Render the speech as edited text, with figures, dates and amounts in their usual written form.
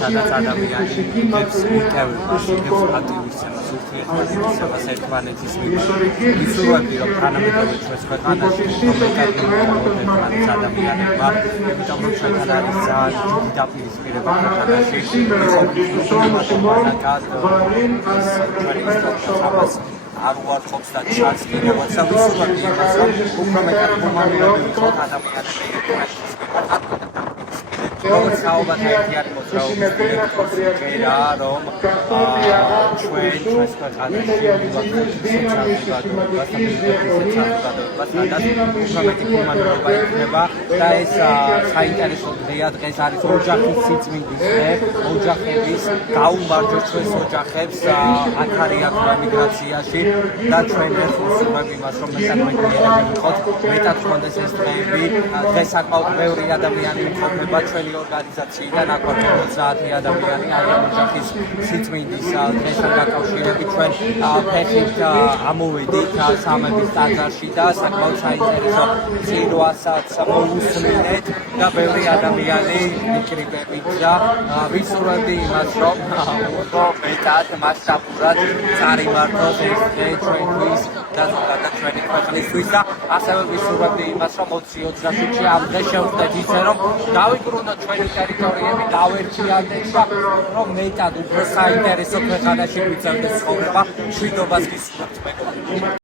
სადაც ადამიანი იღებს ინტერვიუს, იღებს აქტივისებას, ურთიერთობისებას ერთმანეთის მიმართ. ვისურვებდი, რომ თანამედროვე ჩვენს ქვეყანაში მომენტალურად ადამიანებმა, იმიტომ რომ ჩვენთან არის ძალიან დიდი დაპირისპირება ქვეყანაში, არ უარყოფს და ჩანს კიდევაც და ვისურვებდი იმას, რომ უფრო მეტად ჰუმანურები ვიყოთ ადამიანები ერთმანეთის მიმართ. როგორც საუბარ აიტიანი მოძრაობის დირექტორია, რომ ჩვენ ჩვენს ქვეყანაში ჰუმანურობა იქნება და ეს საინტერესო დღეა. დღეს არის ოჯახის სიწმინდის დღე, ოჯახების გაუმარჯო ჩვენს ოჯახებს აქ არიან ემიგრაციაში და ჩვენ ერთ ვისურვებ იმას, რომ მეტად მეგვიერები ვიყოთ, მეტად გქონდეს ეს დღეები. დღეს საკმაოდ ბევრი ადამიანი იმყოფება ჩვენი ორგანიზაციიდან, აქ ვართ 50 ადამიანი, აი ამ ოჯახის სიწმინდის დღესთან დაკავშირებით ჩვენ ფეხით ამოვედით სამების ტაძარში და საკმაოდ საინტერესო წირვასაც მოусმინეთ და ბევრი ადამიანი მიკრიბებით და ვისურვებდი იმას, რომ უფრო მეტად მასშტაბურად წარიმართოს ეს დღე ჩვენთვის და ზოგადად ჩვენი ქვეყნისთვის და ასევე ვისურვებდი იმას, რომ 20-27-ში ამ დღეს შევხვდეთ ისე, რომ დავიბრუნოთ ჩვენი ტერიტორიები, დავერთიანდეთ და რომ მეტად უფრო საინტერესო ქვეყანაში გვიწევდეს ცხოვრება, მშვიდობას გისურვებთ მეგობრებო.